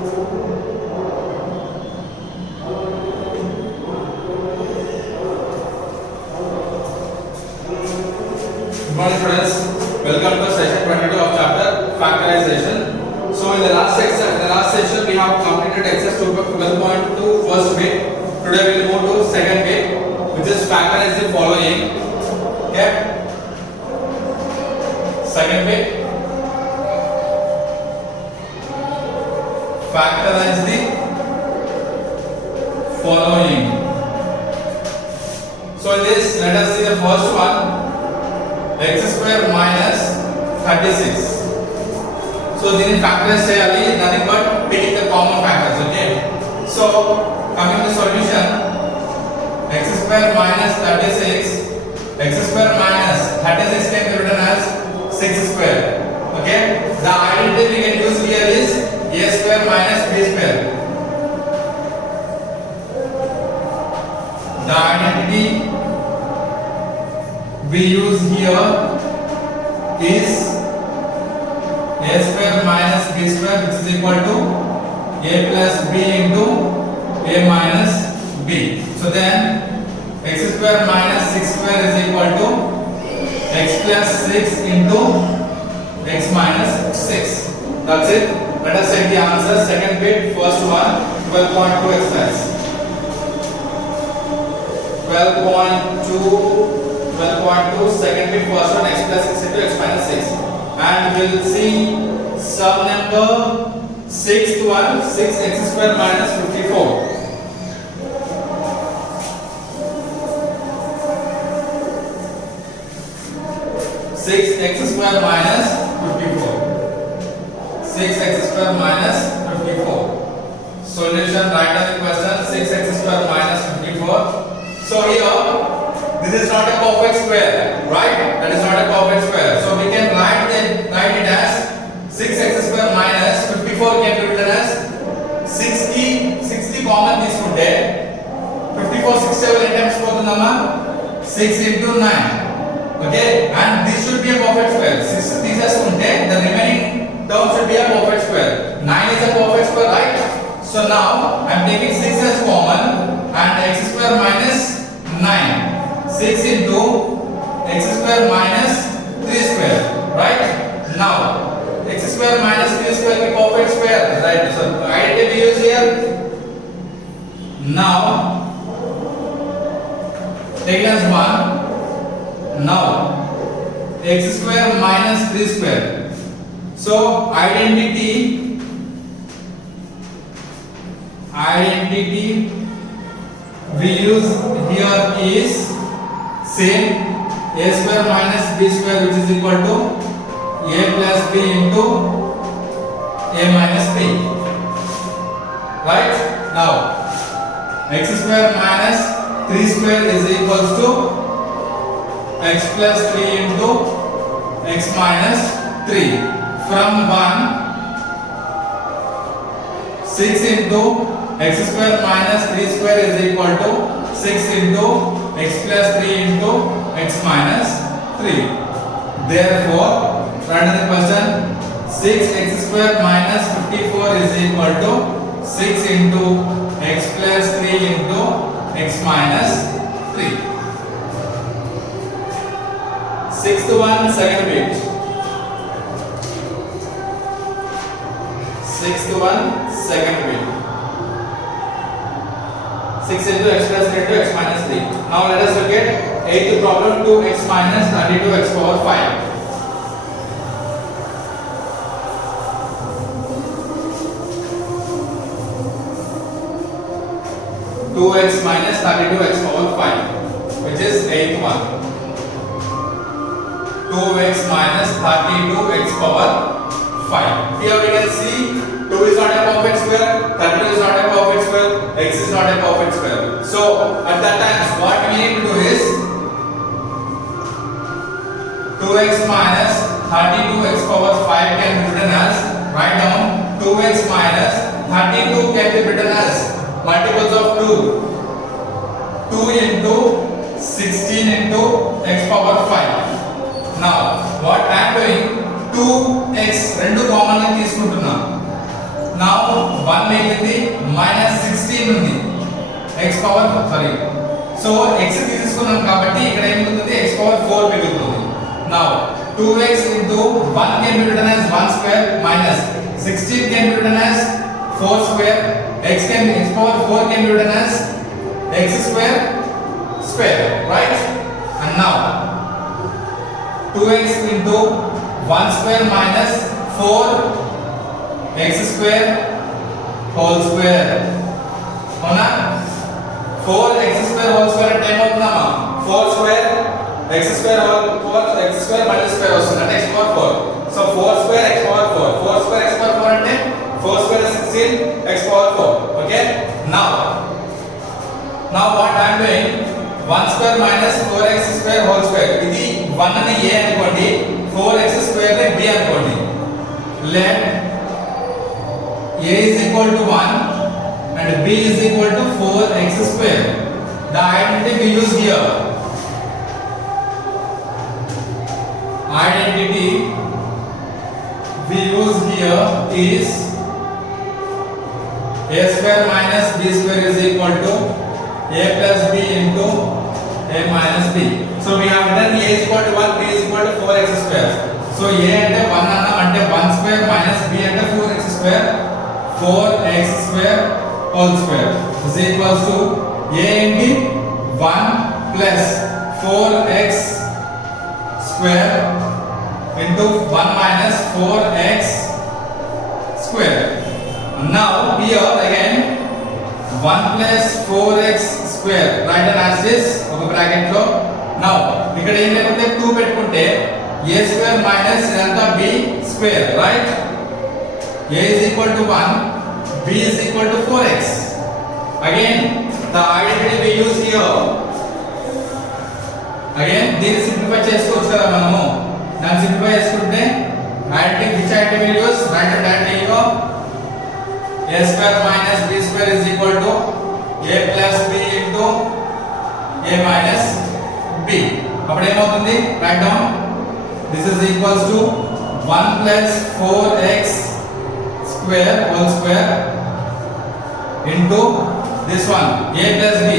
morning students, welcome to session 22 of chapter factorization. So in the last session we have completed exercise 12.2 first bit. Today we will move to second bit, which is factorize the following. Okay, second bit, factorize the following. So in this, let us see the first one. X square minus 36. So దీని factors చేయాలి, nothing but taking the common factors. Okay, so coming to solution, x square minus 36, x square minus 36 can be written as 6 square. Okay, the identity we can use here is a square minus b square. The identity we use here is a square minus b square, which is equal to a plus b into a minus b. So then x square minus 6 square is equal to x plus 6 into x minus 6. That's it. Let us check the answer. Second bit, first one, 12.2 exercise. 12.2 second bit, first one, x plus 6 into x minus 6, and we'll see sum number 6th one, 6x square minus 54. 6x square minus 54. 6x square minus 54. Solution, write down the question. 6x square minus 54. So here, this is not a perfect square, right? That is not a perfect square. So we can write it as 6x square minus 54 can be written as 60 common తీసుకుంటే 54 67 times పోతుందమ్మా 6 into 9. Okay, and this should be a perfect square. 6 తీసేసుకుంటే the remaining term should be a perfect square. 9 is a perfect square, right? So now I am taking 6 as common and x square minus 9. 6 into x square minus 3 square, right? Now x square minus 3 square is perfect square, right? So identity we use here. Now take as 1. Now x square minus 3 square. So identity we use here is same, a square minus b square, which is equal to a plus b into a minus b, right? Now x square minus 3 square is equals to x plus 3 into x minus 3. From 1, 6 into x square minus 3 square is equal to 6 into x plus 3 into x minus 3. Therefore, write the question, 6x square minus 54 is equal to 6 into x plus 3 into x minus 3. Sixth one, second bit. Sixth one, second bit. 6 into x plus 3 into x minus 3. Now let us look at 8th problem, 2x minus 32x power 5. 2x minus 32x power 5, which is 8th one. 2x minus 32x power 5. Here we can see 2 is not a perfect square, 32 is not a perfect square, x is not a perfect square. So at that time, what we need to do is 2x minus 32x power 5 can be written as, write down, 2x minus 32 can be written as multiples of 2. 2 into 16 into x power 5. Now what I am doing, 2x రెండు common గా తీసుకుంటున్నా. now 1 మిగిలింది minus 16 ఉంది x power sorry so x తీసుకున్నాం కాబట్టి ఇక్కడ ఏం మిగులుతుంది x power 4 మిగులుతుంది now 2x into 1 can be written as 1 square minus 16 can be written as 4 square x power 4 can be written as x square square right and now 2x into 1 square minus 4 x square whole square होना 4x square whole square అంటే ఏమవుతుందమ్మా 4 square x square whole 4 x square minus square వస్తుంది అంటే x power 4 so 4 square x power 4 4 square x power 4 అంటే 4 square is 16 x power 4 okay now what I am doing 1 square minus 4x square whole square ఇది 1 ని a అనుకోండి 4x square ని b అనుకోండి let a is equal to 1 and b is equal to 4x square the identity we use here is a square minus b square is equal to a plus b into a minus b. So we have written a is equal to 1, b is equal to 4x square. So a ante 1 anna ante 1 square minus b ante 4x square 4x square whole square is equals to a into 1 plus 4x square into 1 minus 4x square. Now here again 1 plus 4x square write an as this ఒక bracket లో now ఇక్కడ ఏం లేకపోతే 2 పెట్టుకుంటే a square minus ఇదంతా b square right a is equal to 1 b is equal to 4x again the identity we use here again దీన్ని simplify చేసుకోవచ్చు కదా మనము దాన్ని సింప్లిఫై చేసుకుంటే identity which identity will use write an identity here a square minus b square is equal to a plus b into a minus b అప్పుడు ఏమవుతుంది write down this is equals to 1 plus 4x square whole square into this one a plus b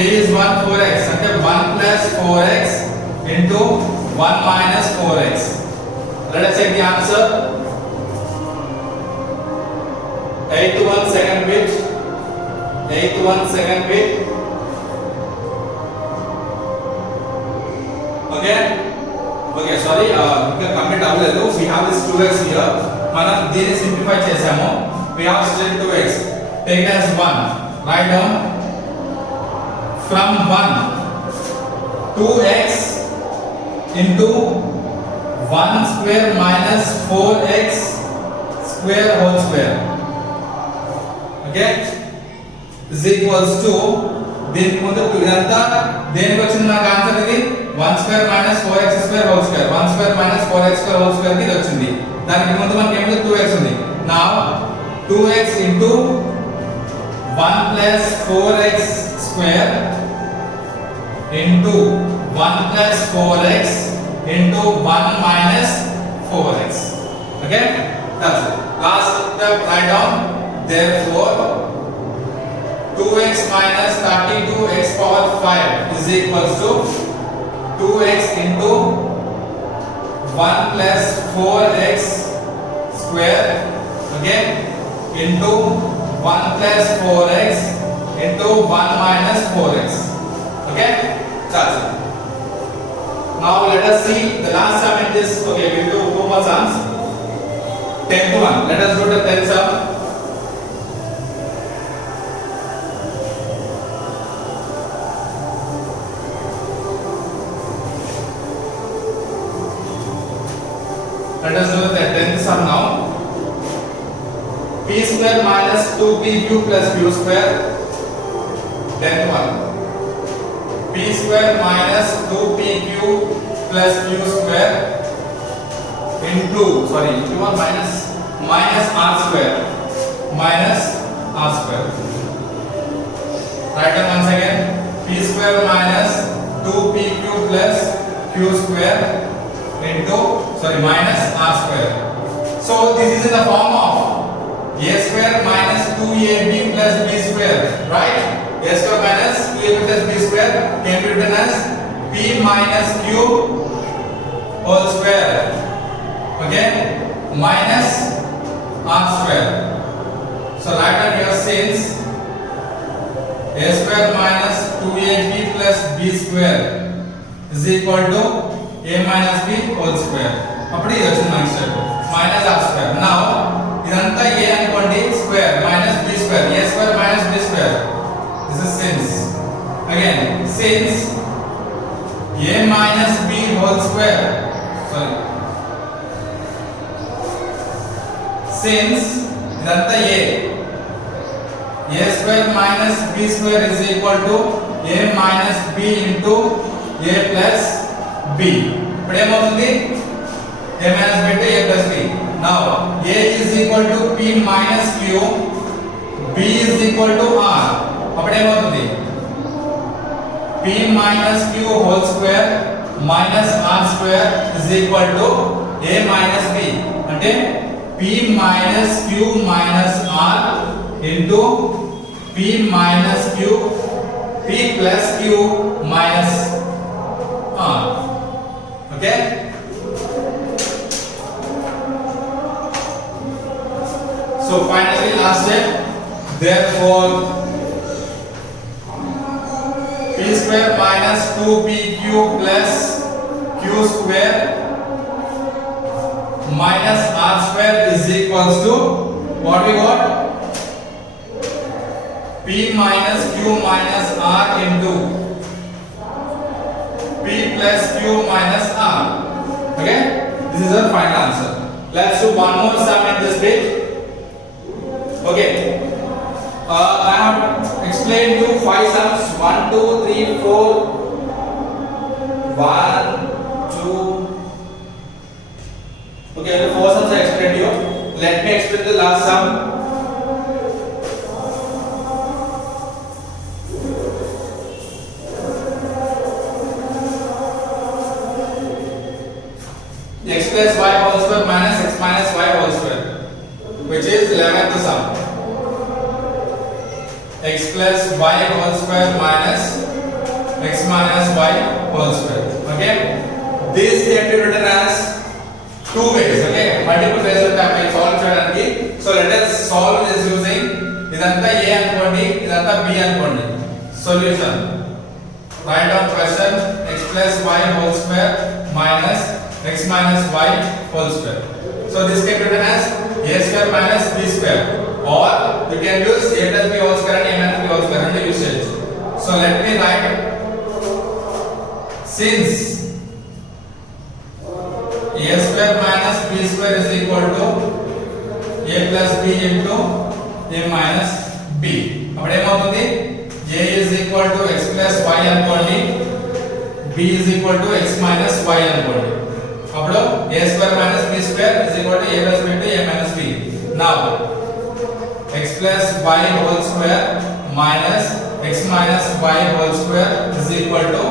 a is 1 4x అంటే 1 plus 4x into 1 minus 4x let us check the answer 81 second bit 81 second bit okay sorry ఇంకా complete అవ్వలేదు we have this 2x here మనం దీన్ని simplify చేసాము we have still 2x take it as 1 write down from 1 2x into 1 square minus 4x square whole square okay is equals to దీనికి ముందు ఇదంతా దేనికి వచ్చింది నాకు ఆన్సర్ ఇది 1 square minus 4x square whole square 1 square minus 4x square whole square ఇది వచ్చింది దానికి ముందు మనకి ఏమిటి 2x ఉంది now 2x into 1 plus 4x square into 1 plus 4x into 1 minus 4x okay that's it last step write down therefore 2x minus 32x power 5 is equals to 2x into 1 plus 4x square again into 1 plus 4x into 1 minus 4x okay that's it now let us see the last sum in this okay we will do two more sums 10th one let us do the 10th sum let us do the 10th sum now p square minus 2pq plus q square 10th one p square minus 2pq plus q square into into one minus r square write down once again p square minus 2pq plus q square into minus r square so this is in the form of a square minus 2ab plus b square, right? A square minus 2ab plus b square can be written as p minus q whole square, okay, minus r square. So write down here since a square minus 2ab plus b square is equal to a minus b whole square. అప్పుడు ఇది వచ్చింది మనకి step minus r square. Now ఇదంతా a అనుకోండి square minus b square, a square minus b square. This is since. Again since a minus b whole square, sorry, since ఇదంతా a square minus b square is equal to a minus b into a plus b. ఇప్పుడు ఏమవుతుంది a minus b into a plus b. Now a is equal to p minus q, b is equal to r. అప్పుడు ఏమవుతుంది p minus q whole square minus r square is equal to a minus b. అంటే p minus q minus r into p minus q, p plus q minus r. Okay? So finally last step, therefore p square minus 2pq plus q square minus r square is equals to what we got? P minus q minus r into p plus q minus r. Okay, this is our final answer. Let's do one more sum in this bit. Okay, I have explained you 5 sums. 1 2 3 4 1 2. Okay, the 4 sums I explained you. Let me explain the last sum. X plus y whole square minus x minus y whole square, which is 11th sum. X plus y whole square minus x minus y whole square. Okay, this can be written as two ways. Okay, multiple ways of type solve cheyadani. So let us solve this using idantha a anukondi, idantha b anukondi. Solution: write down question x plus y whole square minus x minus y whole square. So this can be written as a square minus b square, or you can use a plus b whole square and a minus b whole square under usage. So let me write since a square minus b square is equal to a plus b into a minus b. అప్పుడు ఏమవుతుంది a is equal to x plus y అనుకోండి, b is equal to x minus y అనుకోండి. అప్పుడు a square minus b square is equal to a plus b into a minus b. Now x plus y whole square minus x minus y whole square is equal to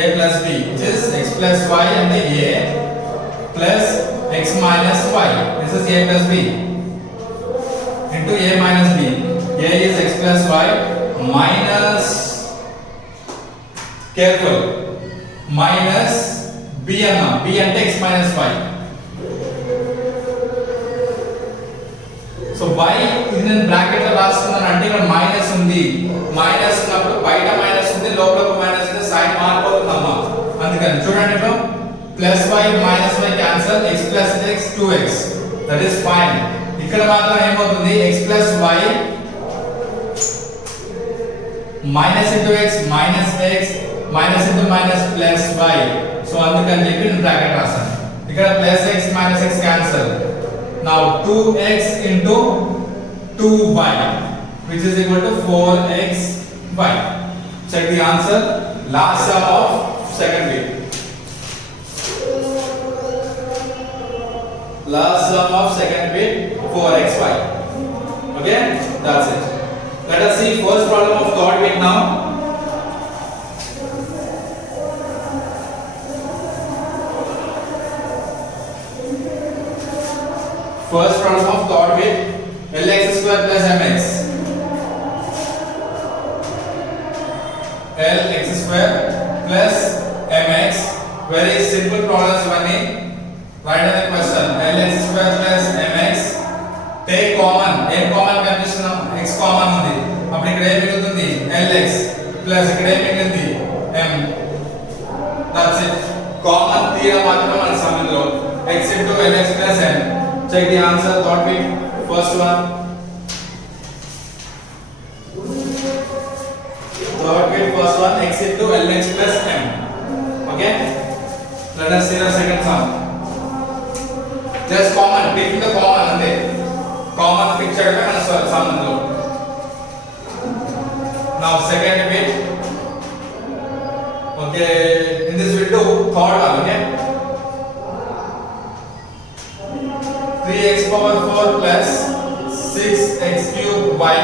a plus b, which is x plus y and a plus x minus y. This is a plus b into a minus b. A is x plus y minus, careful, minus b anna, b and x minus y. So y ఇది నేను bracket లో రాస్తున్నాను అంటే ఇక్కడ minus ఉంది, minus ఉన్నప్పుడు బయట minus ఉంది, లోపల ఒక మైనస్ ఉంది, సైన్ మారిపోతుందమ్మా. అందుకని చూడండి ఇప్పుడు plus y minus y cancel, x plus x 2x, that is fine. ఇక్కడ మాత్రం ఏమవుతుంది x plus y minus into x minus x minus into minus plus y. So అందుకని చెప్పి నేను బ్రాకెట్ రాశాను. ఇక్కడ plus x minus x cancel. Now 2x into 2y, which is equal to 4xy. Check the answer. Last sum of second bit. Last sum of second bit 4xy. Okay, that's it. Let us see first problem of third bit now. First problem of third bit. lx square plus mx. lx square plus mx. Very simple problems ఇవన్నీ. Write down the question. lx square plus mx. Take common. ఏం common కనిపిస్తున్నాం? x common ఉంది. అప్పుడు ఇక్కడ ఏం మిగులుతుంది? lx plus ఇక్కడ ఏం మిగిలింది? m. That's it. కామన్ తీయడం మాత్రమే మన సమ్మిలో. x into lx plus m. Check the answer. Thought bit. First one. Third bit. First one. X into lx plus m. Okay. Let us see the second sum. Just common. Pick the common ante. Common picture pe mana sum undo. Now second bit. Okay. In this we do third one. Okay. 3x power 4 plus 6x cube y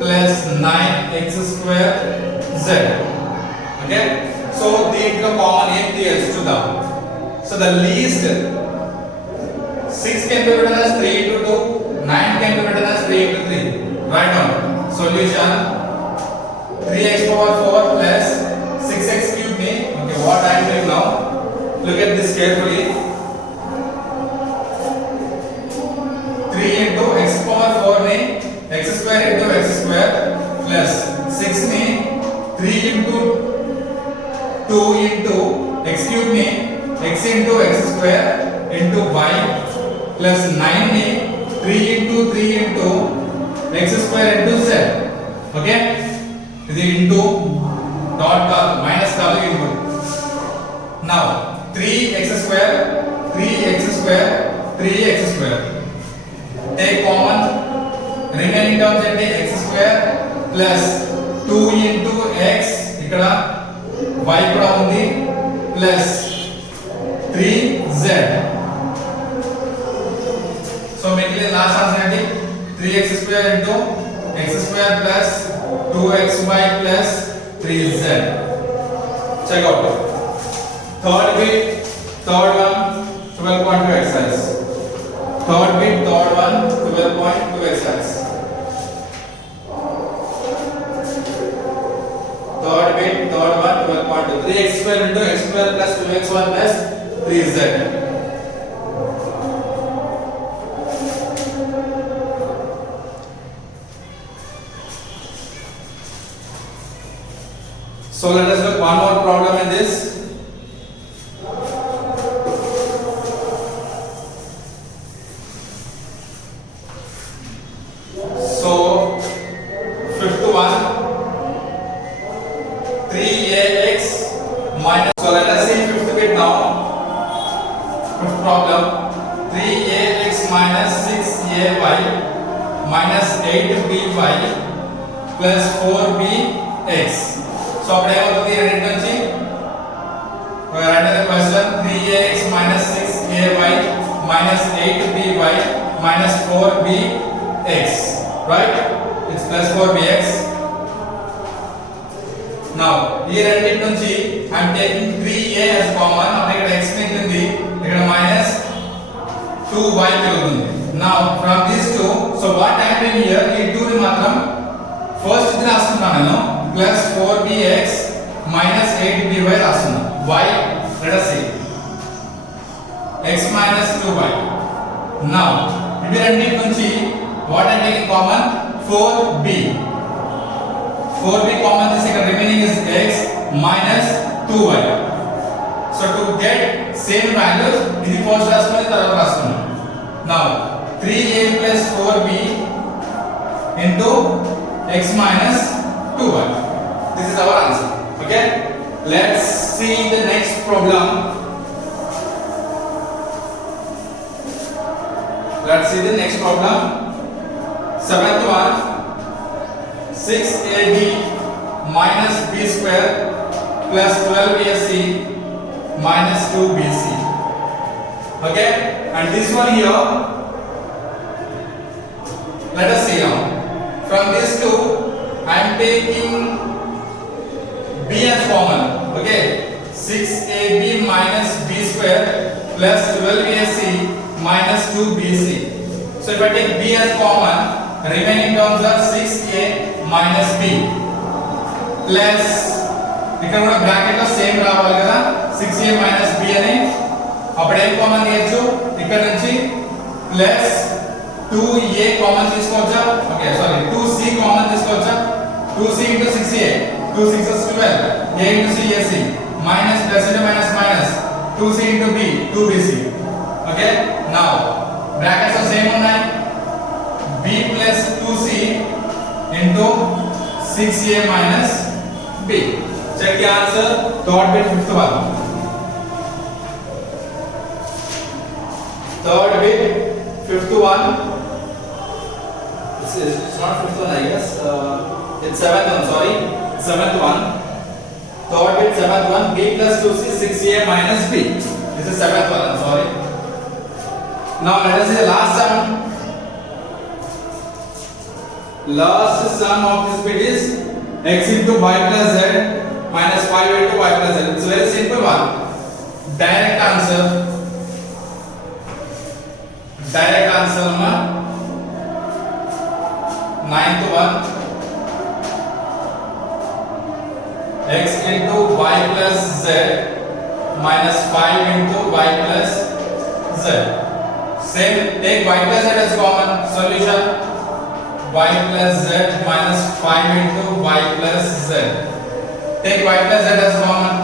plus 9x square z. Okay. So దీంట్లో common ఏం తీయొచ్చు చూద్దాం. So the least 6 can be written as 3 into 2, 9 can be written as 3 into 3. Write down. Solution 3x power 4 plus 6x cube में. Okay, what I am doing now? Look at this carefully. 3 into x power 4 में x square into x square plus 6 में 3 into 2 into x cube में x into x square into y plus 9 में 3 into 3 into x square into z. Okay, this is into dot dot minus w into. Now 3x square 3x square 3x square. Take common. Remaining terms అంటే x square plus 2 into x ఇక్కడ y కూడా ఉంది plus 3z. So మిగిలిన last answer ఏంటి? 3x square into x square plus 2xy plus 3z. Check out. Third bit, third one, 12.2 exercise. Third bit, third one, 12.2 exercise. Third bit, third one, 12.2. 3x square into x square plus 2xy plus 3z. So let us look one more problem in this. So fifth one, 3ax minus. So let us see fifth bit now. Fifth problem, 3ax minus 6ay minus 8by plus 4bx. So అప్పుడు ఏమవుతుంది? రెండింటి నుంచి రెండో question 3ax minus 6ay minus 8by minus 4bx, right? It's plus 4bx. Now ఈ రెండింటి నుంచి I am taking 3a as common. అప్పుడు ఇక్కడ x మిగిలింది, ఇక్కడ minus 2y మిగులుతుంది. Now from these two, so what I am doing here, ఈ 2 ని మాత్రం ఫస్ట్ ఇది రాస్తున్నాను నేను plus 4bx minus 8by రాస్తున్నాను. y, let us see, x minus 2y. Now ఇవి రెండింటి నుంచి what I am taking common? 4b. 4b common is here, remaining is x minus 2y. So to get same values, ఇది first రాసుకొని తర్వాత రాస్తున్నాను. Now 3a plus 4b into x minus 2y. This is our answer. Okay, let's see the next problem. Let's see the next problem. Seventh one, 6ab minus b square plus 12ac minus 2bc. Okay, and this one here, let us see now. From these two, I am taking b as common. Okay, 6ab minus b square plus 12ac minus 2bc. So So if I take b as common, remaining terms are 6a minus b plus ఇక్కడ కూడా bracket లో same రావాలి కదా 6a minus b అని అప్పుడు ఏం common తీయొచ్చు ఇక్కడ నుంచి ప్లస్ 2a కామన్ తీసుకోవచ్చా ఓకే సారీ 2c కామన్ తీసుకోవచ్చా 2c into 6a 2 6 is 12 a into c is c minus plus into minus minus 2c into b 2bc okay now brackets are same ఉన్నాయి b plus 2c into 6a minus b check the answer third bit fifth one third bit fifth one it's not fifth one I guess it's seventh one sorry seventh one third bit seventh one b plus 2c 6a minus b this is seventh one I'm sorry now let us see the last sum last sum of this bit is x into y plus z minus 5 into y plus z it's a very simple one direct answer ma ninth one x into y plus z minus 5 into y plus z same take y plus z as common solution y plus z minus 5 into y plus z take y plus z as common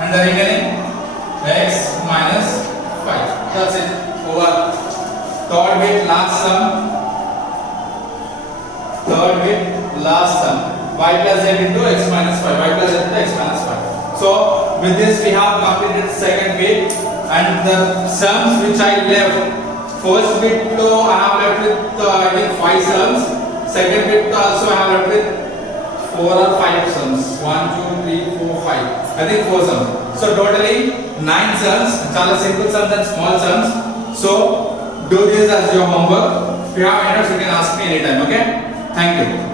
and the remaining x minus 5 that's it over third bit last sum third bit last sum y plus z into x minus 5 y plus z into x minus 5 so with this we have completed second bit and the sums which I left first bit lo I have left with I think 5 sums second bit also I have left with 4 or 5 sums 1 2 3 4 5 I think 4 sums so totally 9 sums chala simple sums and small sums so do this as your homework if you have any doubts you can ask me anytime okay thank you